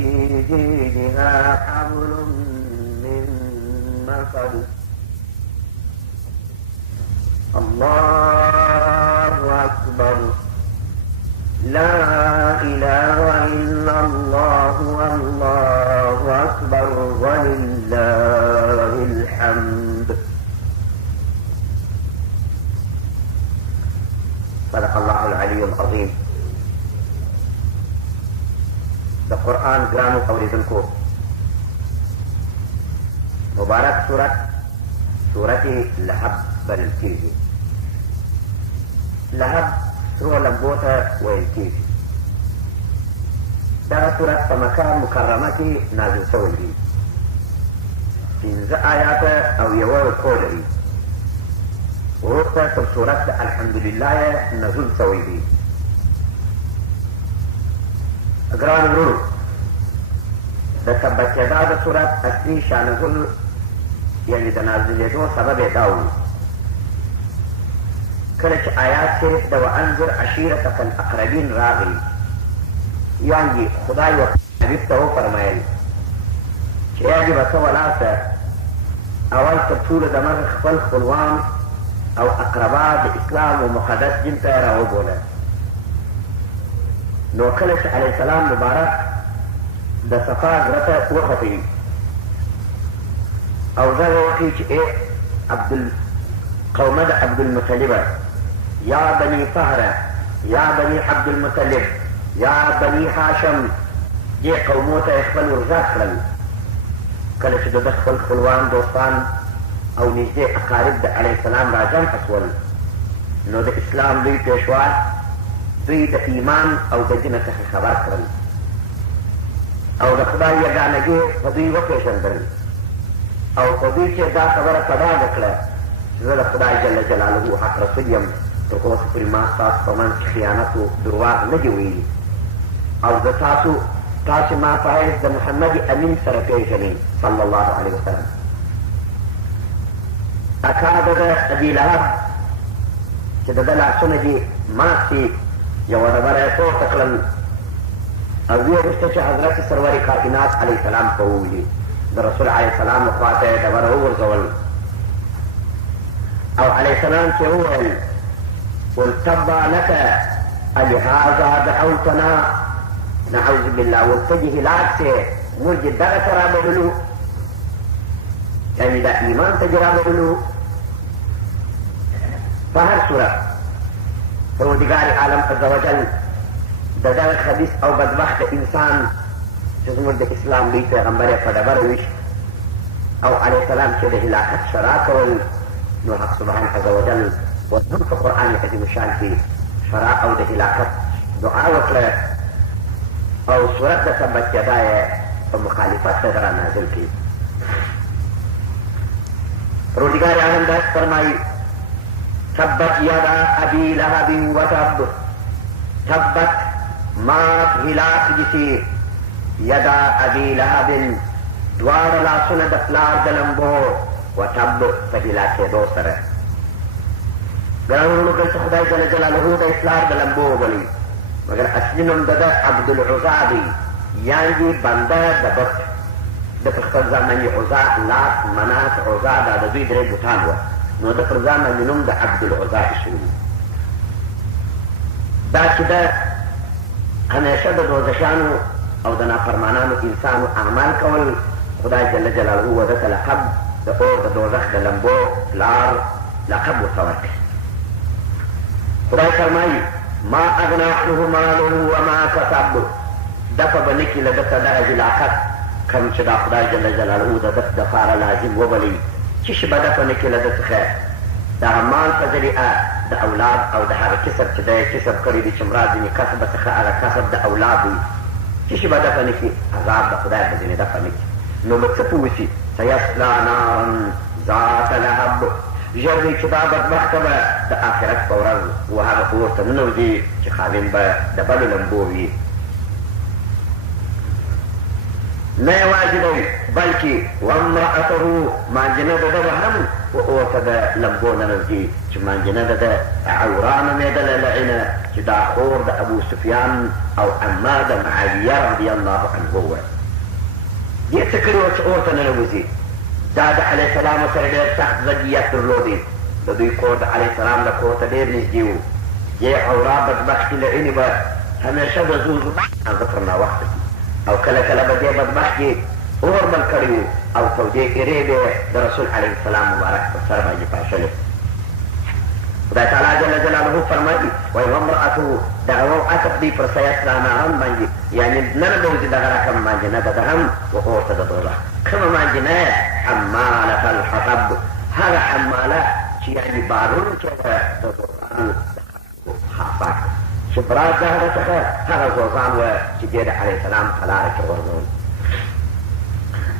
في جيدها حبل من مسد الله أكبر لا إله إلا الله والله أكبر ولله الحمد. صدق الله العلي العظيم. د قرآن ګرانو اوریدونکو مبارک سورت لهب بلل کېږي. لهب سرو لمبو ته ویل کېږي. دغه سورت په مکه مکرمه کې نازل شوی دی. 15 آیاته او یوه رکوع لري. وروسته تر سورت د الحمدلله نزول شوی دی. ګران ورونو، د تبت یدا د سورت اصلي شانزول یعنې د نازلېدو سبب یې دا و کله چې آیات صرف د وانذر عشیرتک الاقربین راغی، یعنې خدای و حبیب ته وفرمیل چې یعنې به ته ولاړ اول تر ټولو د مرګ خپل خپلوان او اقربا د اسلام و مقدس دین ته یې راوبوله. نو کله چې علیه السلام مبارک د صفا غره ته وختې او غږ وکړي چې قومه د عبدالمطلبه، یا بني فهره، یا بني عبدالمطلب، یا بني هاشم، دې قومو ته یې خپل ورزاد کړل. کله چې د ده خپل خپلوان، دوستان او نږدې اقارب د علیه السلام راجمع شول، نو د اسلام لوی پیشوا دوی د ایمان او د دین څخه خبر کړل او د خدای یګانګي په دوی وپېژندل او په دوی چې دا خبره په ډاګه کړه چې زه د خدای جل جلاله حق رسول یم، تر اوسه پورې ما ستاسو په منځ کې خیانت و درواغ نه دي ویلي او د تاسو ما په حیث د محمد امین سره پېژنئ صلی الله علیه وسلم. اکا د ابي لهب چې د ده لاسونه دي مات دي، یوه ډبره یې پورته کړل او ویې غوښته چې حضرت سرور کائنات علیه السلام ته وولي. د رسول علیه السلام له خوا ته یې ډبره وغورځول او علیه السلام چې وویل قل تبا لك الهذا دعوتنا نعوذ بالله ورته هلاک سې موږ یې دغه ته رابللو، یعنې دا ایمان ته یې رابللو. په هر صورت پروردګار عالم عز وجل د دغه خبیث او بدبخته انسان چې زموږ د اسلام لوی پیغمبر یې په ډبره ویشت او علیه السلام چې د هلاکت شرا کول، نو حق سبحانه عز وجل وهم په قرآن عظیم الشان کې شرا او د هلاکت دعا وکړه او صورت د تبت یدا یې په مخالفت سره رانازل کړي. پروردګار عالم داسې فرمایي تبت یدا ابي لهب وتب، تبت مات هلاک دي یدا ابي لهب دواړه لاسونه د پلار د لمبو وتب په هلاکېدو سره. ګرانو دلته خدای جل جلاله د پلار د لمبو وبلي، مګر اصلي نوم د ده عبدالعزا دی، یعنې بنده د بت د په خپل ځان باندې عزا، لات، منات، عزا دا د دوی درې بوتان وه، نو د پر ځان باندې نوم د عبدالعزا ایښی. دا چې ده همیشه د دوزخیانو او د نافرمانانو انسانو اعمال کول، خدای جل جلاله وده ته لقب د اور د دوزخ د لمبو پلار لقب ورته ورکړي. خدای فرمایي ما اغنا عنه ماله وما کسب، دفه به نه کړي له ده ته دغه هلاکت کوم چې دا خدای جل جلاله د ده دپاره لازم وبلي، څه شي به دفه نه کړي له ده څخه دغه مال په ذریعه د اولاد او د هغه کسب چې دی کسب کړی دی چې مراد ځینې کسبه څخه هغه کسب د اولاد وي، څه شي به دفه نه کړي، عذاب د خدای به ځینې دفه نه کړي. نو به څه په وشي؟ سیصلا نارا ذات لهب، ژر دی چې دا بدبخته به د آخرت په ورځ و هغه اور ته ننوځي چې خاوند به د بدو لمبو وي. نه یوازې دی بلکې وامرأته مانجنه د ده هم ورته د لمبو نه نږدې چې مانجنه د ده عورا نومېدله لعنه چې دا خور د ابو سفیان او عمه د معاویه رضی الله عنه وه. دې څه کړي وه چې اور ته ننوځي. دا د علیه السلام سره ډېر سخت ضدیت درلودې. د دوی کور د علیه السلام د کور ته ډېر نږدې و. دې عورا بدبختې لعنې به همیشه د زوزو هغه تر ناوخته او کله کله به دې بدبختې اور بل کړي وو او تودې ایرې به د رسول علیه السلام مبارک په سر باندې پاشلې. خدای تعالی جل جلاله فرمایي وایي وامرأته دغه عطف دی پر سیصلاها هم باندې یعنې ننوځي دغه رقم مانجنه ده هم و اور ته د دوزخ. کومه مانجنه حمالة الحطب هغه حماله چې یعنې بارونکې ده د زوزانو حافظ چې برات د هغه څخه هغه زوزان وه چې دې د علیه السلام په لاره کې غورځول.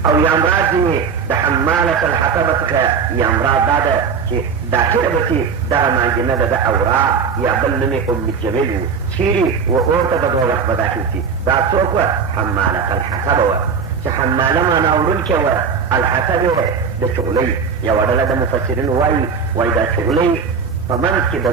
او یا مراد دې د حمالة الحطب څخه یا مراد دا ده چې داخله به چې دغه مانجنه ده د اورا یا بل نوم یې ام جمیل و چیرې و اور ته د دوزخ به داخل شي. دا څوک وه؟ حمالة الحطب وه چې حماله معنا وړونکې وه. الحطب د چغلۍ یوه ډله د مفسرینو وایي دا چغلۍ په منځ کې د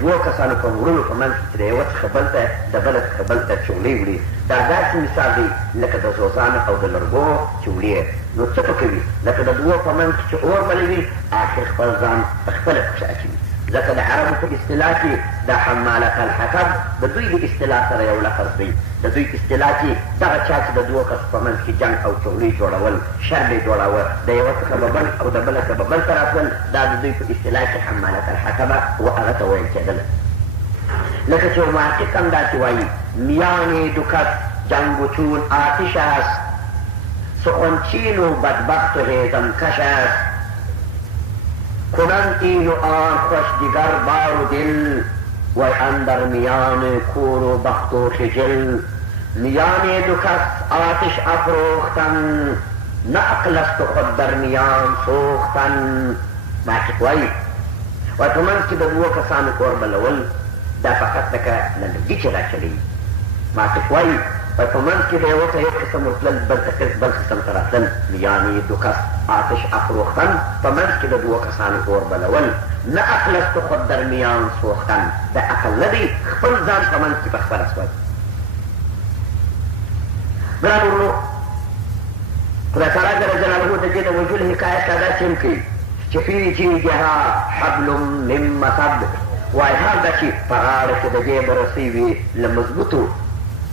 دوو کسانو په وړلو په منځ کې چې د یوه څخه بل ته د بله څخه بل ته چغلۍ وړي. دا داسې مثال دی لکه د زوزانو او د لرګو چغلې. نو څه په کوي؟ لکه د دوو په منځ کې چې اور بلې وي آخر خپل ځان پخپله پکښې اچوي. ځکه د عربو په اصطلاح کې دا حمالة الحطب د دوی د اصطلاح سره یو لفظ دی. د دوی اصطلاح کې دغه چا چې د دوو کس په منځ کې جنګ او چغلې جوړول شر به یې جوړاوه د یوه څخه به بل او د بله څخه به بل ته راتلل. دا د دوی په اصطلاح کې حمالة الحطب و هغه ته ویل کېدله. لکه چې محقق هم داسې وایي میان دو کس جنگ و چون آتش است سخنچین و بدبخت و ریزم کش است کنند این و آن خوش دیگر بار و دل و اندر میان کور و بخت و خجل میان دو کس آتش افروختن نه عقل است و خود در میان سوختن. محقق وایي وایي په منځ کې د دوو کسانو اور بلول دا فقط لکه لنډګي چې راچلوي. محقق وایي په منځ کې د یوه ته یو قسم ورتلل بل قسم ته راتلل. یعنې دو کس آتش افروختن په منځ کې د دوو کسانو اور بلول نه عقل است و خود در میان سوختن د عقل نه دی خپل ځان په منځ کې پخپله سوځي. ګرانو ورونو خدای تعالی جل جلاله د دې د وجود حکایت را داسې هم کوي چې فی جیدها حبل من مسد وایي هر دا چې په غاړه کې د دې به رسۍ وي له مضبوطو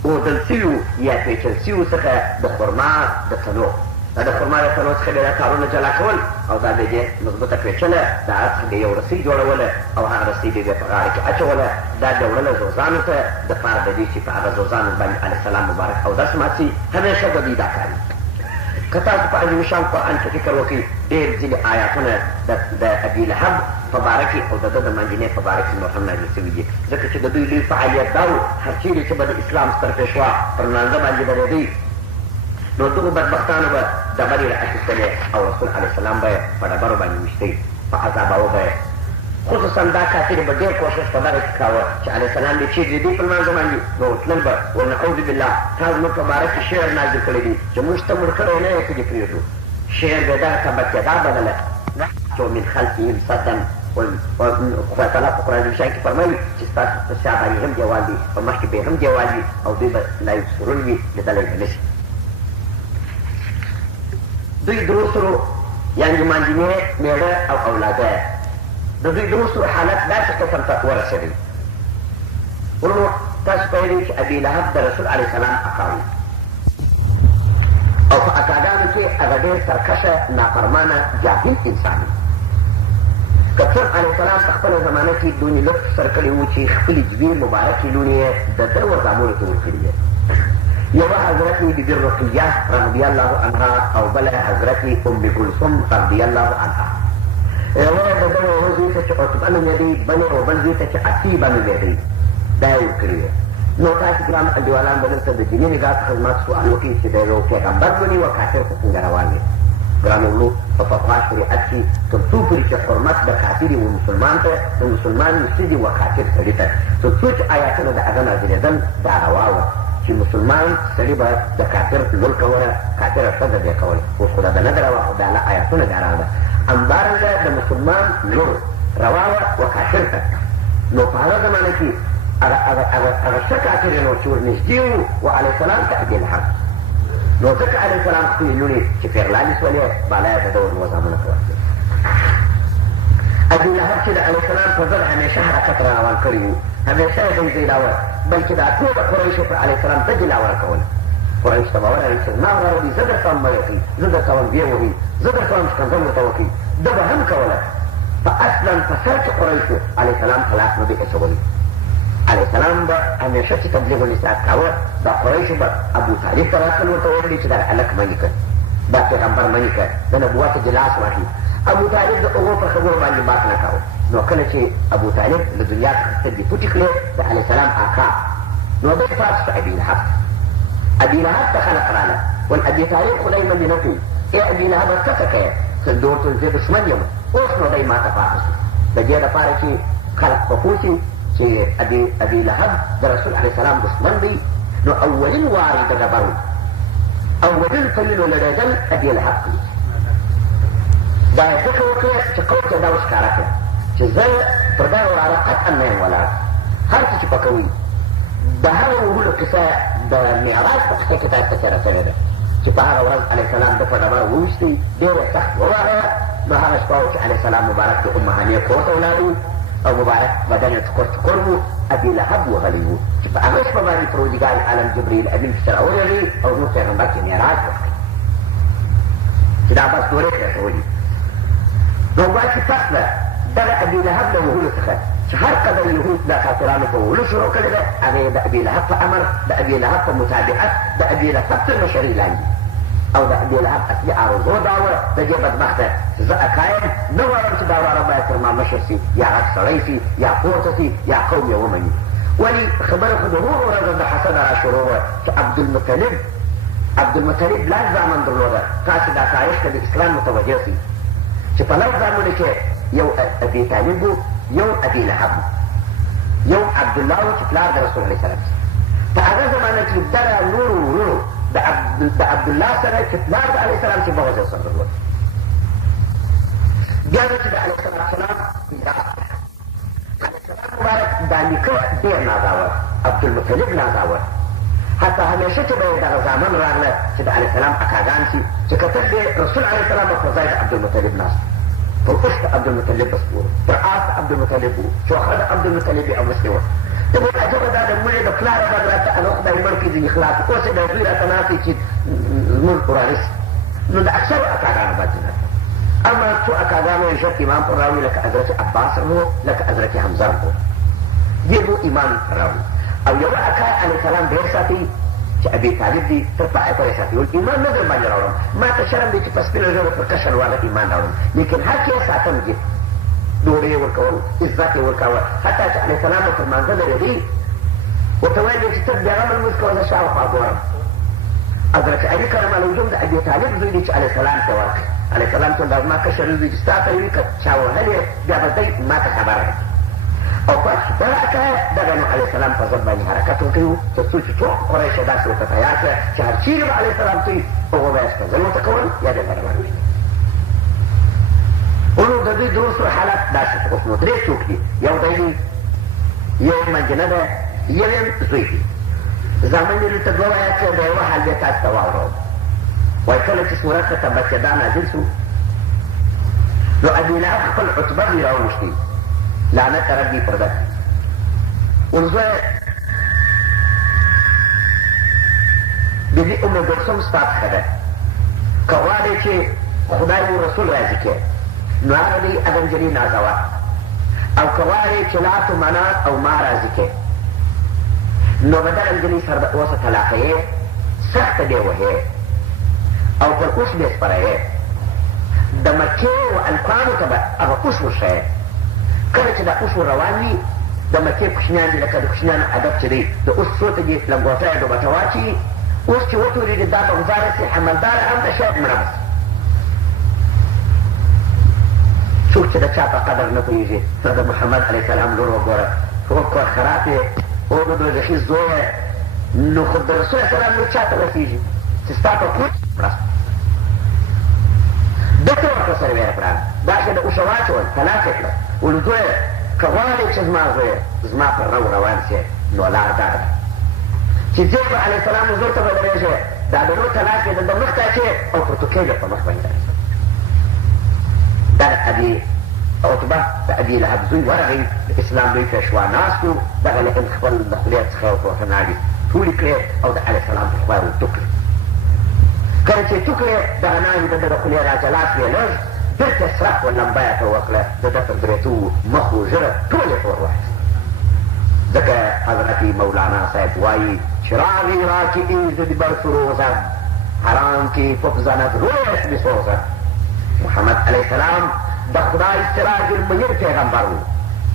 اودل سویو یا پیچل سویو څخه د خرما د تنو. دا د خرما د تنو څخه دا کارونه جلا کول او دا به دې مضبوطه پیچله د هغه څخه یو رسۍ جوړوله او هغه رسۍ به یې په غاړه کې اچوله. دا د وړله زوزانو ته دپاره د دې چې په هغه زوزانو باندې علیه السلام مبارک اودس مات شي. همیشه به دوی دا کوي. که تاسو په عظیم شان قرآن کې فکر وکړئ ډېر ځینې آیاتونه د ابي لهب په باره کې او د ده د منجنې په باره کې نور هم نازل شوي دي. ځکه چې د دوی لوی فعالیت دا و هر چیرې چې به د اسلام ستر پیشوا پر لمانځه باندې درېدی نو دغو بدبختانو به ډبرې را اخیستلې او رسول علیه السلام به یې په ډبرو باندې ویشتی په عذاباوه به یې. خصوصا دا کافرې به ډېر کوښښ په دغه کې کاوه چې علیه السلام دې چیرې دي په لمانځه باندې نو تلل به ونعوذ بالله تا زموږ په باره کې شعر نازل کړی دي چې موږ ته مړ کړی نه یې که دې پرېږدو. شعر به دغه تبت یدا بدله من خلفهم صدا. خدای تعالی په قرآن شریف کې فرمایي چې ستاسو په شا باندې هم دیوال دي په مخکې به هم دیوال وي او دوی به لا یبصرون وي لیدلی به نه شي. دوی درو سرو یعنې مانجنې مېړه او اولاده د دوی درو سرو حالت داسې قسم ته ورسېدی. ورونو تاسو پوهېږئ چې ابي لهب د رسول علیه السلام اکا و او په اکاګانو کې هغه ډېر سرکشه نافرمانه جاهل انسان و. که څوک علیه السلام په خپله زمانه کې دونې لطف سر کړي وو چې خپلې جوې مبارکې لوڼې یې د ده وزامونو ته ورکړي وې. یوه حضرت بیبي رقیه رضی الله عنها او بله حضرت ام کلثوم رضی الله عنها. یوه د ده یوه زوی ته چې عتبه نومېدی بل او بل زوی ته چې عتیبه نومېدی دا یې ورکړي وې. نو تاسو ګران انډیوالان به دلته د دیني نګاه څخه زما سوال وکړي چې د یو پیغمبر لوڼې و کافر ته څنګه روان وې. ګرانو ورونو په پخوا شریعت کې تر څو پورې چې حرمت د کافر و مسلمان ته د مسلمان ښځې و کافر سړي ته تر څو چې آیاتونه د هغه نازلېدل دا روا وه چې مسلمان سړي به د کافر لور کوله، کافره ښځه به یې کوله. اوس خو دا د نده روا او د الله آیاتونه بیا راغله. همدارنګه د مسلمان لور روا وه و کافر ته، نو په هغه زمانه کې هغه ښه کافر یې نو چې ورنږدې وو و علیه السلام ته ابي لهب، نو ځکه علیه السلام خپلې لوڼې چې پیغلانې شولې بالا یې د ده ور زامنه ته ورکړې. ابي لهب چې د علیه السلام په ضد همیشه حرکت را روان کړي وو، همیشه یې دوی ځایلاوه، بلکې دا ټوله قریشو پر علیه السلام ته جلا ورکوله. قریش ته به ورغلې چې زما وراره دي، زه درته هم مړی کوي، زه درته هم بیا وهي، زه درته هم شکنځه ورته وکړي، ده به هم کوله. په اصلا په سر کې قریشو علیه السلام ته لاس نه دی اچولی. علیه السلام به همیشه چې تبلیغ النساء کاوه، دا قریشو به ابو طالب ته راتلل ورته ویلي چې دا هلک منې کړ، دا پیغمبر منې کړ، د نبوت کې لاس واخلي. ابو طالب د هغو په خبرو باندې بات نه کاوه. نو کله چې ابو طالب له دنیا څخه سترګې پټې کړې د علیه السلام اکا، نو دی پاس په ابي لهب. ابي لهب ته خلق راله، ول ابي طالب خدای منې نه کوي، ای ابي لهب څه کوې؟ څه ده ورته زه دښمن یم. اوس نو دی ما ته پاته شو، د دې دپاره چې خلق په پوه شي چې ابي لهب د رسول علیه السلام دښمن دی. نو اولین وارې د ډبرو اولین پلونو لړېدل ابي لهب کوي. دا یې ځکه وکړه چې قوم ته دا وښکاره کړه چې زه پر دا وراره قطعا نه یم ولاړ، هر څه چې پکوي. د هغه وهلو کیسه د معراج په کیسه کې تاسو ته تېره شوې ده چې په هغه ورځ علیه السلام ده په ډبره وویستئ، ډېر یې سخت ووهه. نو هغه شپه وه چې علیه السلام مبارک د ام هانیې کور ته ولاړو او مبارک بدن یې ټکور ټکور و. ابي لهب وهلی و چې په هغه شپه باندې پروردګار عالم جبریل امین پسې راولېږي او زموږ پیغمبر کې معراج وکړي چې دا بس دورې پرېښولي. نو واچې پس ده دغه ابي لهب له وهلو څخه چې هر قدر یهود دا کافرانو په وهلو شروع کړې ده، هغه یې د ابي لهب په امر، د ابي لهب په متابعت، د ابي لهب تر مشرۍ لاندې او د ابي لهب اصلي عارضو دا وه د دې بدبخته زه اکا یم، نه غواړم چې دا وراره باید تر ما مشر سي یا غټ سړی سي یا پورته سي یا قوم یې ومني. ولې خبره خو د هغو ورځو د حسده را شروع وه چې عبدالمطلب لاس زامن درلوده. تاسې دا تاریخ ته د اسلام متوجه سي چې په لس زامنو کې یو ابي طالب و، یو ابي لهب و، یو عبدالله و چې پلار د رسول علیه السلام. په هغه زمانه کې دغه نورو ورونو د عبدالله سره چې پلار د علیه السلام چې بغض یې سره درلود. بیا نو چې د علیه السلام میراث علیه السلام مبارک دا نیکه ډېر نازاوه، عبدالمطلب نازاوه. حتی همیشه چې به یې دغه زامن راغله چې د علیه السلام اکاګان سي چې کتل د رسول علیه السلام په ځای د عبدالمطلب ناست، پر اوښ د عبدالمطلب بس و، پر آس د عبدالمطلب و، چوخه د عبدالمطلب یې اغوستې وه. ته به عجبه دا د مړې د پلاره بد راته هغه خدای مړ کړي ځینې خلاص، اوس یې د دوی راته ناستې چې زموږ وراره سي. نو د اکثرو اکاګانو بد نه، اما څو اکاګانو یې ژر ایمان پر راوړي، لکه حضرت عباس هم و، لکه حضرت حمزه هم و، دې نو ایمان راوړي. او یوه اکا علیه السلام ډېر ساتي چې ابي طالب دی تر پایه پورې ساتي، وایي ایمان نه در باندې راوړم، ما ته شرم دی چې په سپینه ژبه پر کشر والا ایمان راوړم، لیکن هر کې یې ساتم دي، ډوډۍ یې ورکول، عزت یې ورکاوه. حتی چې علیه السلام به تر مانځه درېدی ورته ویل چې ته بېغمه لمونځ کوه، زه شاوخوا ګورم. حضرت علي کرم الوجوم د ابي طالب زوی دی چې علیه السلام ته ورکړي. علیه السلام ته دا زما کشر زوی چې ستا ته وي که چا وهلې بیا به دی ما ته خبره ده. او پس دغه اکا دغه نو علیه السلام په ضد باندې حرکت وکړي تر څو چې ټول قریش یې داسې ورته تیار کړه چې هر چیرې به علیه السلام ته وي هغو به یې ښکنځل ورته کول یا به یې برابر وي. نو د دوی د اوسو حالت داسې اوس نو درې څوک دي، یو دی دی، یو مجنه ده، یو یې زوی دی. زامن یې دلته دوه وایه چې د یوه حال بیا تاسو ته واورو. وایي کله چې سورت تبت یدا نازل شو نو ابي لهب خپل عتبه زوی راوغوښتي، لعنت ربي پر ده. ورزه بیبي ام کلثوم ستا څخه ده، که غواړې چې خدای مو رسول راضي کړي نو هغه دی هغه نجلۍ نازوه، او که غواړې چې لات و منات او ما راضي کړي نو به دغه نجلۍ سره د اوسه طلاقه یې سخته دې وهې او پر اوښ دې سپره د مکې و الکانو ته به هغه اوښ وښیې. کله چې دا اوښ روان وي د مکې کوچنیان دي، لکه د کوچنیانو ادب چې دی د اوښ څو ته دي لنګوټه یې ډوبټه واچوي، اوس چې وتورېږي دا به ګزاره سي حملداره هم ده شاید مړه به سي. څوک چې د چا په قدر نه پوهېږي د محمد علیه السلام لور وګوره، ټول کور خراب یې، او د دوزخي زوی نو خو د رسول سلام نور چا ته رسېږي چې ستا په کور ده ته ورته سرویه کړه داسې د اوښه واچول طلاق یې کړه ولو زویه که غواړې چې زما زویه زما پر رو روان شې نو لار دا ده چې ځې به علیه السلام حضور ته به درېږې دا د نور طلاق یې د مخ ته اچې او پرتوکۍ به په مخ باندې راځي دا د ابي عتبه د ابي لهب زوی ورغی د اسلام لوی پیشوا ناست و دغه له خپل د خولې څخه ورته ناړې ټولې کړې او د علیه السلام په خوا ورتو کړې کله چې تو کړې دغه ناړې د ده د خولې را جلا شوې لږ بېرته سرخ و لمبه یې ته وکړه د ده پر برېتو مخ و ژړه ټول یې ور واخیست ځکه حضرت مولانا صاحب وایي چراغی را که ایزد برفروزد هر آنکه بپزند رویش بسوزد محمد علیه السلام د خدای سراج المنیر پیغمبر و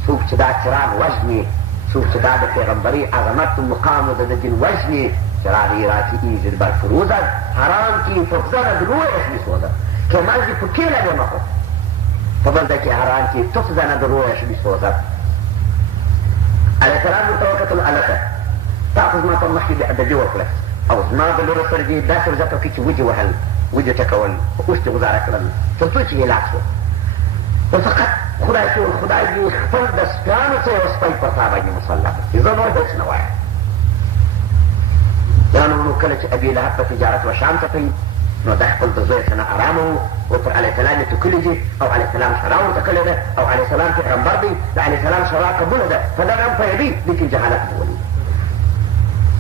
څوک چې دا چراغ وژني څوک چې دا د پیغمبري عظمت و مقام د ده دین وژني چراغی را که ایزد برفروزد هر آنکه بپزند رویش بسوزد که منځ په کې لګې مخ په بل ده کې هر آنکه تفزند رویش بسوزد علیه السلام ورته وکتل هلکه تا خو زما په مخکې بېادبي وکړه او زما د لوره سترګې داسې وزته وکړي چې وجې وهل وجې ټکول په اوښ دې ګزاره کړل تر څو چې هلاک شو نو فقط خدای چې خدای دې خپل د سپیانو څه یو سپی پر تا باندې مسلط کړي زه نور هېڅ نه وایم ګرانو کله چې ابي لهب په تجارت و شام ته تلي نو دا خپل د زوی څه نه ارامه و او پر علیه السلام یې توکلي دي او علیه السلام شورا ورته کړې ده او علیه السلام پیغمبر دی د علیه السلام شورا قبوله ده په دغه هم پوهېدي لیکن جهالت نه ولي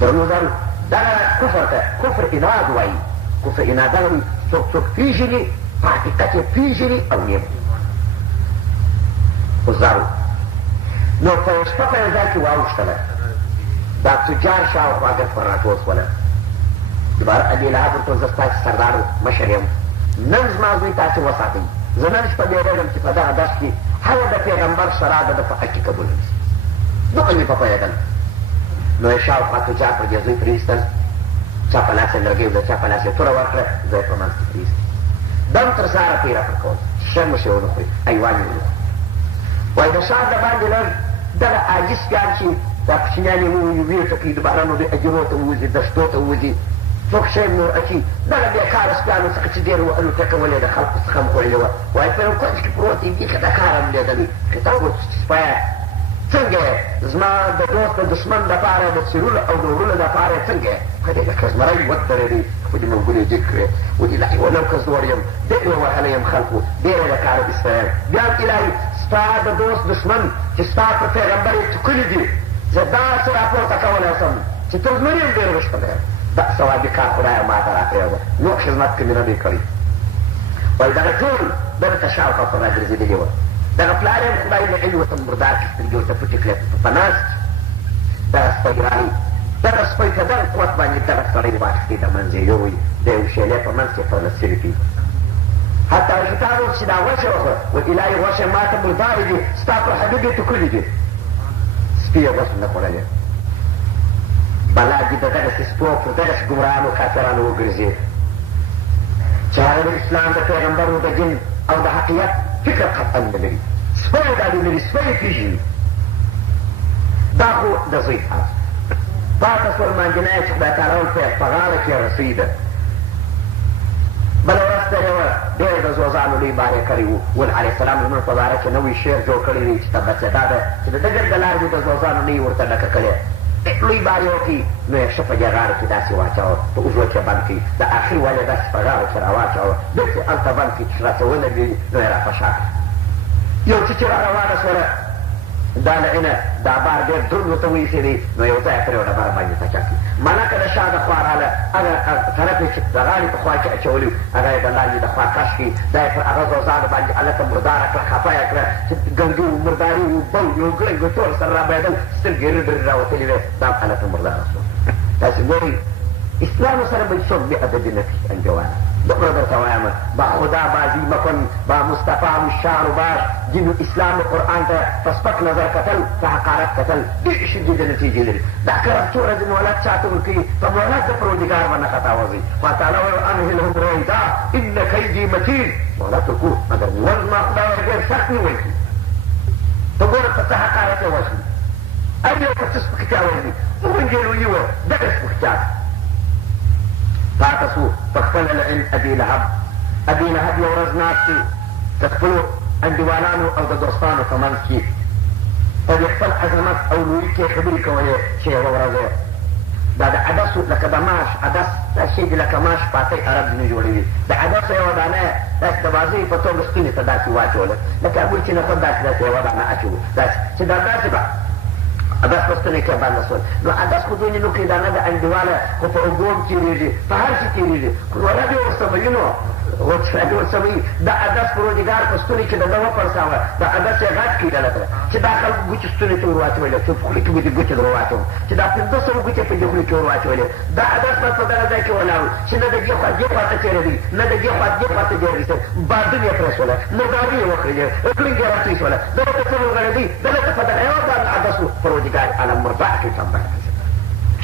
درنو زارو دغه کفر ته کفر اناد وایي کفر اناد دغه وي څوک څوک پېژني په حقیقت یې پېژني او نیم اوس زارو نو په شپه په یو ځای کې واوښتله دا تجار شاوخوا ګرد پر راټول شوله دوباره ابي لهب ورته زه ستاسې سردار مشر یم نن زما زوی تاسې وساتئ زه نن شپه ډېرېږم چې په دغه دشت کې هغه د پیغمبر شرا د ده په حق کې قبوله نه شي دغه مې په پوهېدل نو یې شاوخوا تجار پر دې زوی پرېیستل چا په لاس یې لرګۍ وده چا په لاس یې توره ورکړه زه یې په منځ کې پرېیست دم تر سهاره پیره پر کول شرم شي ونه خوري ایوان یې ونه خوري وایي د ښار د باندې لږ دغه عاجز پیان شي دا کوچنیان یې وویټه کوي د بارانو د اجرو ته ووځي دشتو ته ووځي څوک شی نور اچي دغه بېکاره سپیانو څخه چې ډېر الوتکه ولې د خلقو څخه هم خوړلې وه وایي په یو کونج کې پروت دی بیخي د کار هم لیدلی خطاب ورته چې سپیه څنګه یې زما د دوست د دښمن دپاره د څیرلو او د وړلو دپاره یې څنګه یې ښه دی لکه زمری ودرېدی خپلې منګولې جګ کړې ودي لا ولو که زوړ یم ډېر یې وهلی یم خلکو ډېر یې د کاره ایستی یم بیا هم الهي ستا د دوست دښمن چې ستا پر پیغمبر یې ټوکلي دي زه داسې راپورته کولی شم چې تر زمري هم ډېر وشتلی یم دا ثوابي کار خدایه ما ته راپرېږده نور خدمت کې مې نه دی کړی وایي دغه ټول دغه ته شاوخوا پر راګرځېدلي وه دغه پلار یم خدای نعلي ورته مردار کړي سترګې ورته پټې کړې په ناست دغه سپی راغی دغه سپی په دغه قوت باندې دغه سړی واخېستې د منځ یې یووی د یو شیلې په منځ کې پرله سوي کړي حتی کتاب اوس چې دا غوښې وخوره و الهي غوښې ما ته مردارې دي ستا پر حبیب یې ټوکلي دي سپي یې غوښې نه خوړلې بلا دې د دغسې سپو پر دغسې ګمراهانو کافرانو وګرځېد چې هغه د اسلام د پیغمبرو د دین او د حقیقت فکر قطعا نه لري سپی دا دې لري سپی یې پېژني دا خو د زوی حال پاته شول منځنی چې خدای تعالی ورته په غاړه کې رسېده بله ورځ ته یې ډېر د زوزانو لوی بار یې کړی و ول علیه السلام زموږ په باره کې نوی شعر جوړ کړی دی چې تبصدا ده چې د ده ګرده لار دې د زوزانو نه یې ورته ډکه کړې لوی بار یې وکړي نو یې ښه په دې غاړه کې داسې واچوه په اوږو کې بند کړي د آخر ول یې داسې په غاړه کې را واچوه داسې هلته بند کړي چې راته ولګېږي نو یې را فشا کړي یو څه چې را روانه شوله دا لعنه دا بار ډېر دروند ورته وایسېدی نو یو ځای پر یو ډبره باندې تچه کړي ملکه د شا د خوا راله هغه طرف یې چې د غاړې په خوا کې اچولي هغه یې د لاندې د خوا کش کړي دا یې پر هغه زوزانو باندې هلکه مرداره کړه خفه یې کړه چې ګنګي و مرداري و بول و ګړنګ و ټول سره رابهېدل سترګې رډرې راوتلې وې دا هم هلکه مرداره شو داسې ګورئ اسلام سره به څوک بېادبي نه کوي انجوانه دومره درته وایم با خدا بازی مکن با مصطفی مشار و باش دین و اسلام و قرآن ته په سپک نظر کتل په حقارت کتل ډېر شدید نتیجې لري دا کرب څو ورځې مهلت چاته ورکوي په مهلت د پروردګار به نه خطا وځي خدای تعالی وایي انهلهم رویدا ان کیدي متین مهلت وکړو مګر نیول زما خدای ډېر سخت نیول کړي ته ګوره په څه حقارت یې وژني هر یو په څه سپکتیا وژني غونډې لویي وه دغه سپوښتیان پاته سو په خپل لعن ابي لهب ابي لهب یو ورځ ناست و د خپلو انډیوالانو او د دوستانو په منځ کې او د خپل عظمت او لویي کې خبرې کولې چې یوه ورځ دا د عدسو لکه د ماش عدس دا شی دي لکه ماش پاتۍ عرب ځینې جوړوي د عدسو یوه دانه داسې د بازۍ په توګه ستونې ته داسې واچوله لکه هغوی چې نخود داسې یوه دانه اچوو داسې چې دا داسې به عدس په ستونې کې بنده شول نو عدس خو دوی نه نوکې دانه د انډیواله خو په اوبو هم تېرېږي په هر شي تېرېږي خو ولا دې ورسموي نو ورسموي د عدس پروردګار په ستونې کې د ده وپړساوه د عدس یې غټ کړي دلته چې دا خلکو ګوتې ستونې ته ور واچولې چې په خولې کې به دې ګوتې در واچوم چې دا 500 ګوتې په دې خولې کې ور واچولې دا عدس بس په دغه ځای کې ولاړ چې نه د دې خوا دې خوا ته تېرېدی نه د دې خوا دې خوا ته تېرېدی بادونه یې پرې شوله مرداري یې وکړلې کلنګ یې راتوی شوله دغه ته څه وغړېدی دلته په دغه یوه دانه عدسو پروردګار عالم مربع کې سمبل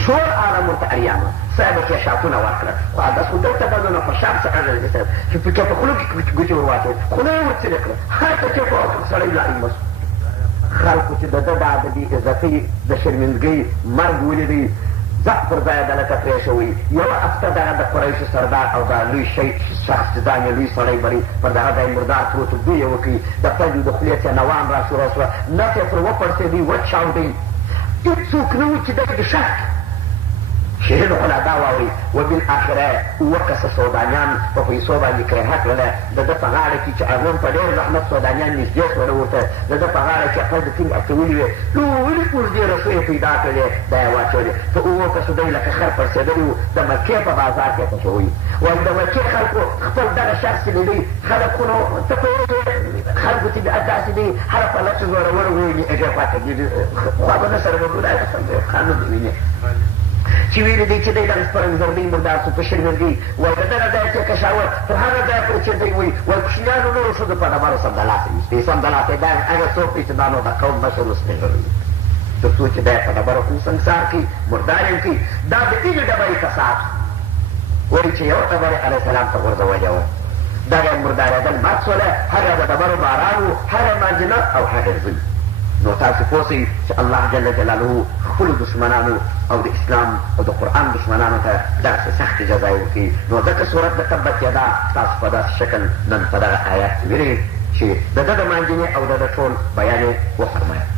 ټول عالم ورته اریانو صاحب کې شاپونه ورکړه خو عدس خو دلته بل نو په شام څخه غږېږي صاحب چې په په خوله کې ګوتې ور واچوي خوله یې ورڅېرې کړه هر څه چې په سړی لاړې مس خلکو چې د ده دا د بې عزتۍ د شرمندګۍ مرګ ولیدی ځق پر ځایه دلته پرې شوی یوه هفته دغه د قریشو سردار او دا لوی شخص چې ځان یې لوی سړی بري پر دغه ځای مردار پروت و بوی یې وکړي د پنجو د خولې څخه نوام را شروع شوه نس یې پر وپړسېدی وچاودی هېڅوک نه و چې دی د شک شهید خلا دا واوري وبالاخره اووه کسه سودانیان په پیسو باندې کرایه کړله د ده په غاړه کې چې اغلم په ډېر زحمت سودانیان نږدې شوله ورته د ده په غاړه کې خپل د ټینګ اچولي وې ټولې اوږدې رسویې پیدا کړلې دا یې واچولې په اووه کسو دی لکه خر پړسېدلي وو د مکې په بازار کې اچوي وایي د مکې خلکو خپل دغه شخص لیدی خلک خو نو ته پوهېږې خلکو چې داسې دی هر په لسو زورور وویلي هغې خواته خوا به نه سره به ګلای قانون وینې چې ویلي دی چې دی دغه سپرنګزردۍ مردار سو په شرمندګۍ وایي د دغه ځای چې کشاوه تر هغه ځایه پورې چې دی وایي وایي کوچنیانو نورو ښځو په ډبرو سمدلاسه ویستې سمدلاسه دا هغه څوک دی چې دا نو د قوم مشر وسپېژني تر څو چې دی په ډبرو سنګسار کړي مردار یې کړي دا د دغې ډبرې کسات وایي چې یوه ډبرې علیه السلام ته غورځولې وه دغه مردارېدل مات شوله هغه د ډبرو باران و هغه ماجنه او هغه زوی نو تاسو پوه شئ چې الله جل جلاله خپلو دشمنانو او د اسلام او د قرآن دشمنانو ته دغسې سختې جزا ورکوي نو ځکه صورت د تبت یدا تاسو په داسې شکل نن په دغه آیات کې ویلي چې د ده د مانجنې او د ده ټول بیان یې وفرمایه